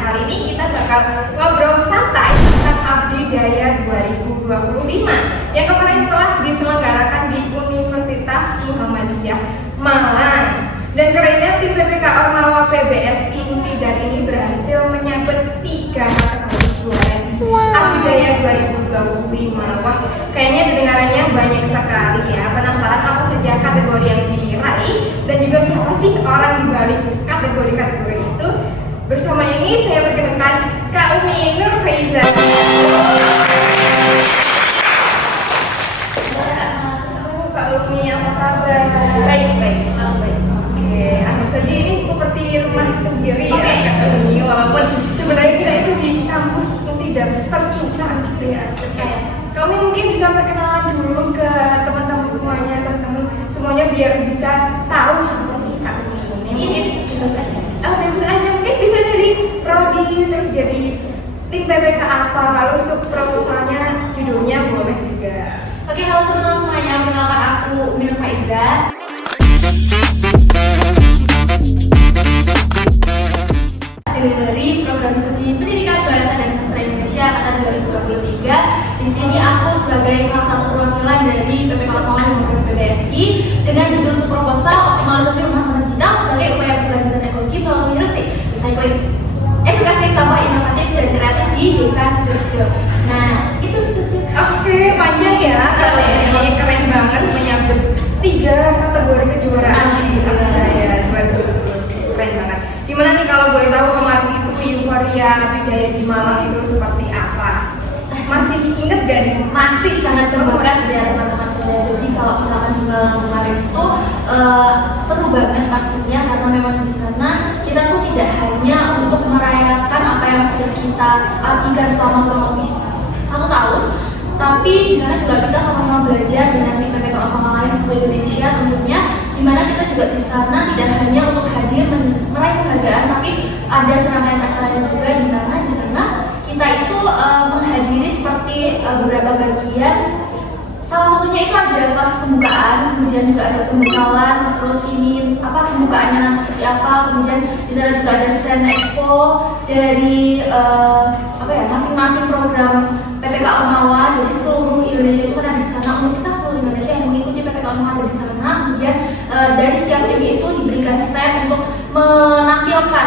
kali ini kita bakal ngobrol santai tentang Abdi Daya 2025 yang kemarin telah diselenggarakan di Universitas Muhammadiyah Malang. Dan kerennya tim PPK Ormawa PBSI Untidar ini berhasil menyabet 3 kategori juara di Abdi Daya 2025. Wah, kayaknya kedengarannya banyak sekali ya. Penasaran apa saja kategori yang diraih dan juga siapa sih orang di balik kategori-kategori itu? Bersama ini saya perkenalkan Kak Umi Nur Faiza. Kak Umi, apa kabar? Baik. Oke, anggap saja ini seperti rumah sendiri ya Kak Umi. Walaupun sebenarnya kita itu di kampus tidak tercinta gitu ya. Kak Umi mungkin bisa perkenalan dulu ke teman-teman semuanya biar bisa tahu siapa sih Kak Umi. Ini bebas aja. Bebas aja, mungkin bisa dari prodi, terus jadi tim PPK apa, lalu sub proposalnya, judulnya boleh juga. Oke, halo teman-teman semuanya, perkenalkan aku Umi Nur Faiza. Dari program studi Pendidikan Bahasa dan Sastra Indonesia angkatan 2023. Di sini aku sebagai salah satu perwakilan dari PPK Ormawa dan PBSI dengan judul proposal optimalisasi rumah sampah digital sebagai upaya keberlanjutan ekologi melalui recycling, edukasi sampah inovatif dan kreatif di Desa Sidoarjo. Nah, itu saja. Oke, panjang ya. Ini keren banget menyambut 3 kategori kejuaraan di Abdi Daya 2020. Keren banget. Gimana nih kalau boleh tahu kemarin itu euforia Abdi Daya di Malang itu seperti apa? Masih inget gak nih? Masih sangat membekas ya teman-teman sudah. Jadi kalau misalkan di Malang kemarin itu seru banget pastinya karena memang di sana kita tuh tidak hanya untuk merayakan apa yang sudah kita abdikan selama kurang lebih 1 tahun, tapi di sana juga kita sama-sama belajar dengan tim PPK Ormawa lain seluruh Indonesia tentunya, di mana kita juga di sana tidak hanya untuk hadir meraih penghargaan, tapi ada serangkaian acaranya juga di mana di sana kita itu menghadiri seperti beberapa bagian. Salah satunya itu ada pas pembukaan, kemudian juga ada pembekalan, terus ini pembukaannya seperti apa, kemudian di sana juga ada stand expo dari masing-masing program PPK Ormawa. Jadi seluruh Indonesia itu kan ada di sana, universitas seluruh Indonesia yang mengikuti PPK Ormawa ada di sana. Kemudian dari setiap tim itu diberikan stand untuk menampilkan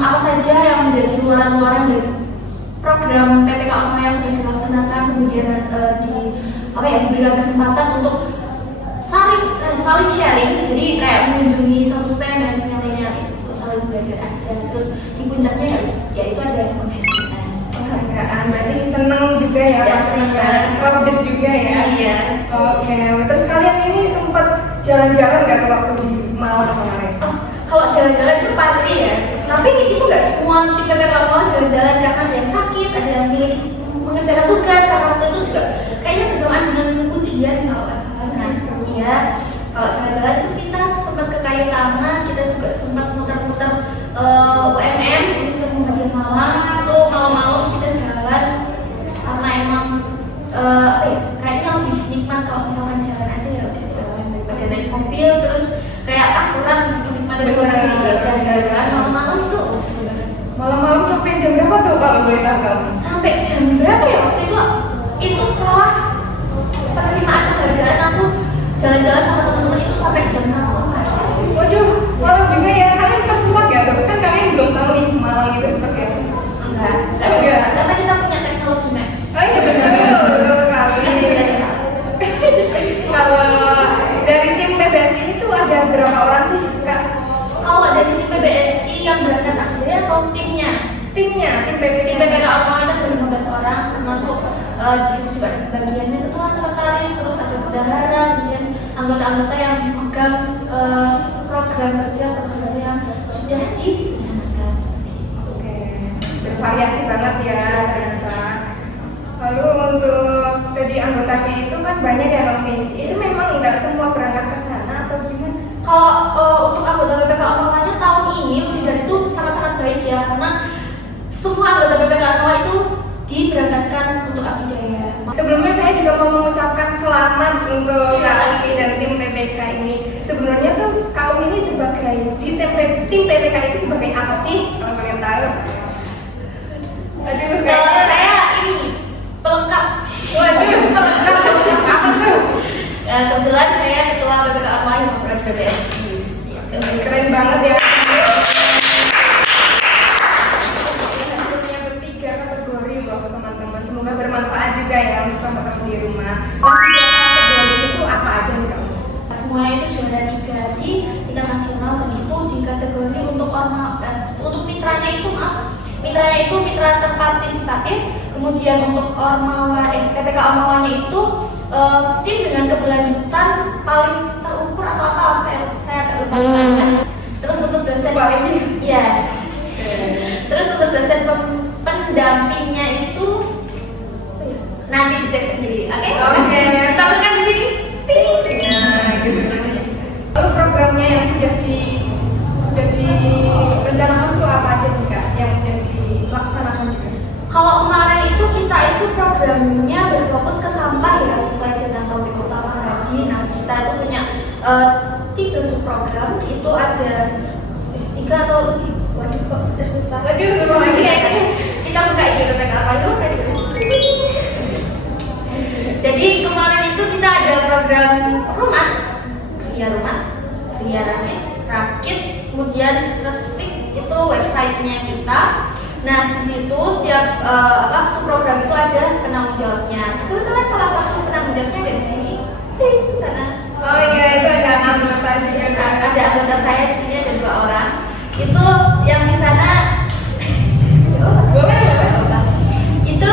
apa saja yang menjadi luaran-luaran dari program PPK Ormawa yang sudah dilaksanakan, kemudian diberikan kesempatan untuk saling sharing. Jadi kayak mengunjungi satu stand dan lainnya itu saling belajar aja. Terus di puncaknya ya itu ada penghargaan. Berarti seneng juga ya, seneng banget, crowded juga ya. Iya. Oke, terus kalian ini sempat jalan-jalan nggak tuh waktu di Malang kemarin? Kalau jalan-jalan itu pasti ya. Tapi itu nggak semua tim PPK Ormawa jalan-jalan karena ada yang sakit, ada yang milih mengerjakan tugas karena waktu itu juga kayaknya bersamaan dengan ujian kalau nggak salah. Nah, kalau jalan-jalan itu kita sempat ke Kayu Tangan, kita juga sempat muter-muter UMM Universitas Muhammadiyah Malang. Itu malam-malam kita jalan karena emang kayaknya lebih nikmat kalau misalkan jalan aja ya udah jalan daripada naik mobil terus kayak kurang nikmat dari jalan-jalan malam-malam tuh. Malam-malam sampai jam berapa tuh kalau boleh tahu? Sampai jam berapa ya waktu itu setelah penerimaan penghargaan aku jalan-jalan sama teman-teman itu sampai jam 1 pagi. Waduh, malam juga ya. Kalian tersesat gak tuh? Kan kalian belum tahu nih Malang itu seperti apa. Enggak. Karena kita punya teknologi Maps. Oh iya betul sekali. Kalau dari tim PBSI itu ada berapa orang sih Kak? Kalau dari tim PBSI yang berangkat akhirnya atau timnya? Tim PPK Ormawa itu ada 15 orang, termasuk di situ juga ada bagiannya ketua sekretaris, terus ada bendahara, kemudian anggota-anggota yang memegang program kerja yang sudah direncanakan seperti itu. Oke, bervariasi banget ya ternyata. Lalu untuk tadi anggotanya itu kan banyak ya Kak Umi. Itu memang nggak semua berangkat ke sana atau gimana? Kalau untuk anggota PPK Ormawa tahun ini Untidar itu sangat-sangat baik ya, karena semua anggota PPK Ormawa itu diberangkatkan untuk Abdi Daya. Sebelumnya saya juga mau mengucapkan selamat untuk Kak Umi dan tim PPK ini. Sebenarnya tuh Kak Umi ini sebagai di tim PPK itu sebagai apa sih kalau kalian tahu? mitranya itu mitra terpartisipatif. Kemudian untuk PPK Ormawanya itu tim dengan keberlanjutan paling terukur atau apa, saya terlupa. Terus untuk dosen ya. Terus untuk dosen pendampingnya itu nanti dicek sendiri. Oke? Kita bukan di sini. Ya, gitu. Lalu programnya yang sudah direncanakan itu apa aja sih Kak? Yang sudah dilaksanakan juga? Kalau kemarin itu kita itu programnya berfokus ke sampah ya, sesuai dengan topik utama tadi. Nah, kita itu punya 3 subprogram. Itu ada 3 atau lebih. Waduh, kok sudah lupa. Aduh, lagi ya. Kita buka aja PPK apa yuk? Jadi kemarin itu kita ada program rumah, Kria Rakit, kemudian Resik itu websitenya kita. Nah di situ setiap subprogram itu ada penanggung jawabnya. Kebetulan salah satu penanggung jawabnya ada di sini, di sana. Oh iya, itu ada anggota juga. Ada anggota saya di sini, ada 2 orang. Itu yang di sana. Itu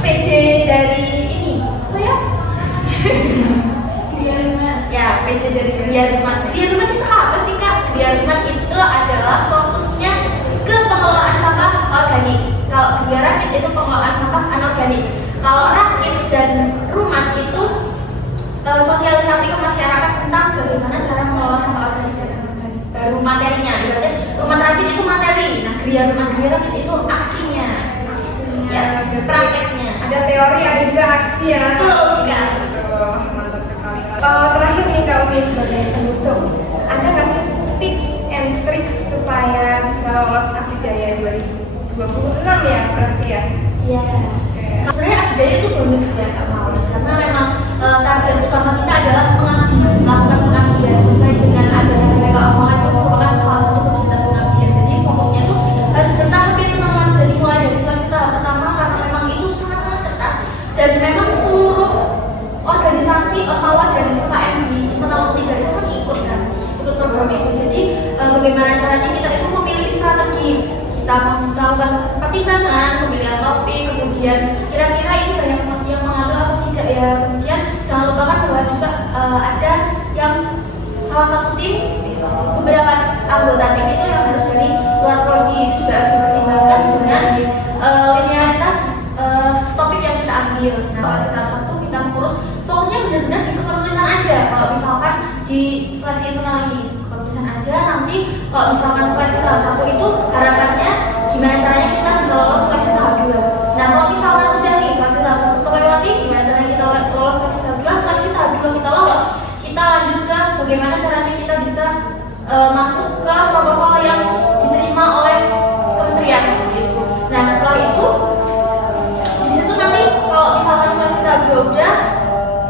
PJ dari ini, apa ya? Kria Rumah. Ya, PJ dari Kria Rumah. Kria Rumah itu apa sih Kak? Kria Rumah itu adalah fokusnya ke pengelolaan sampah organik. Kalau Kria Rakit itu pengelolaan sampah anorganik. Kalau Rakit dan Rumah itu sosialisasi ke masyarakat tentang bagaimana cara mengelola sampah organik dan anorganik. Baru materinya, berarti Rumah Rakit itu materi. Nah, Kria Rakit itu aksinya. Yes, prakteknya. Ada teori, ada juga aksi ya. Betul sekali. Mantap sekali. Terakhir nih Kak Umi sebagai penutup, ada nggak sih tips and trik supaya bisa lolos Abdidaya 2026 ya berarti ya? Iya. Sebenarnya Abdidaya itu bonus ya Kak Mawar, karena memang target utama kita adalah melakukan pengabdian sesuai dengan adanya PPK Ormawa itu merupakan salah satu kegiatan pengabdian. Jadi fokusnya itu harus bertahap ya teman-teman, dari mulai dari seleksi tahap pertama karena memang itu sangat-sangat ketat dan memang seluruh organisasi Ormawa dan UKM di internal U3 itu kan ikut program itu. Jadi bagaimana caranya kita itu memiliki strategi, kita melakukan pertimbangan, pemilihan topik, kemudian kira-kira ini banyak yang mengambil atau tidak ya. Kemudian jangan lupakan bahwa juga ada yang salah satu tim, beberapa anggota tim itu yang harus dari luar prodi, itu juga harus dipertimbangkan dengan linearitas topik yang kita ambil. Nah, seleksi tahap 1 kita ngurus fokusnya benar-benar di kepenulisan aja. Kalau misalkan di seleksi internal ini kepenulisan aja, nanti kalau misalkan seleksi tahap 1 itu harapannya gimana caranya kita bisa lolos seleksi tahap 2. Nah, kalau misalkan udah nih seleksi tahap 1 terlewati, gimana caranya kita lolos seleksi tahap 2, seleksi tahap 2 kita lolos, kita lanjut ke bagaimana caranya kita bisa masuk ke proposal yang diterima oleh kementerian seperti itu. Nah, setelah itu di situ nanti kalau misalkan seleksi tahap 2 udah,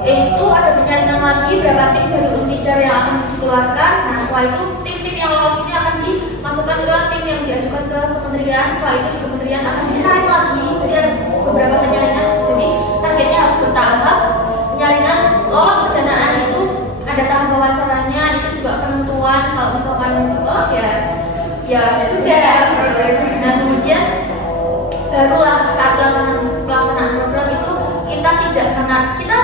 itu ada penyaringan lagi berapa tim dari Untijar yang akan dikeluarkan. Nah, setelah itu tim-tim yang lolos ini akan dimasukkan ke tim yang diajukan ke kementerian. Setelah itu di kementerian akan disaring lagi. Jadi ada beberapa penyaringan. Jadi targetnya harus bertahap. Penyaringan lolos pendanaan itu ada tahap wawancaranya, itu juga penentuan. Kalau misalkan ya sudah. Nah, kemudian barulah saat pelaksanaan program itu kita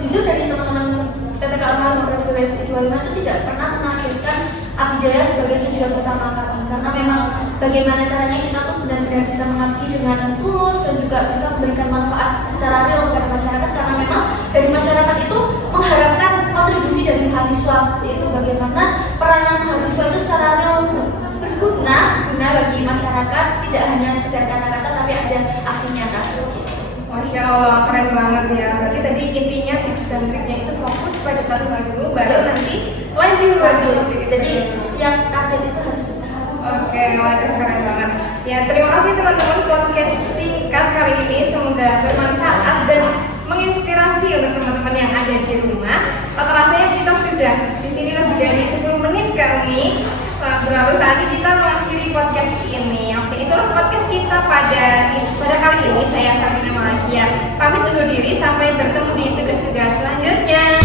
jujur dari teman-teman PPK Ormawa Program 2025 itu tidak pernah menargetkan Abdidaya sebagai tujuan utama kami, karena memang bagaimana caranya kita tuh benar-benar bisa mengabdi dengan tulus dan juga bisa memberikan manfaat secara real kepada masyarakat, karena memang dari masyarakat itu mengharapkan kontribusi dari mahasiswa seperti itu, bagaimana peranan mahasiswa itu secara real berguna bagi masyarakat, tidak hanya sekedar kata-kata tapi ada aksi nyata seperti itu. Masya Allah, keren banget ya. Berarti tadi intinya tips dan triknya itu fokus pada satu hal dulu, baru nanti lanjut. Jadi yang target itu harus bertahap. Oke, waduh keren banget. Ya, terima kasih teman-teman podcast singkat kali ini. Semoga bermanfaat dan menginspirasi untuk teman-teman yang ada di rumah. Tak terasa kita sudah di sini lebih dari 10 menit kali. Berlalu saatnya kita mengakhiri podcast ini. Oke, itulah podcast kita pada kali ini. Saya Sabrina Malakia pamit undur diri, sampai bertemu di tugas-tugas selanjutnya.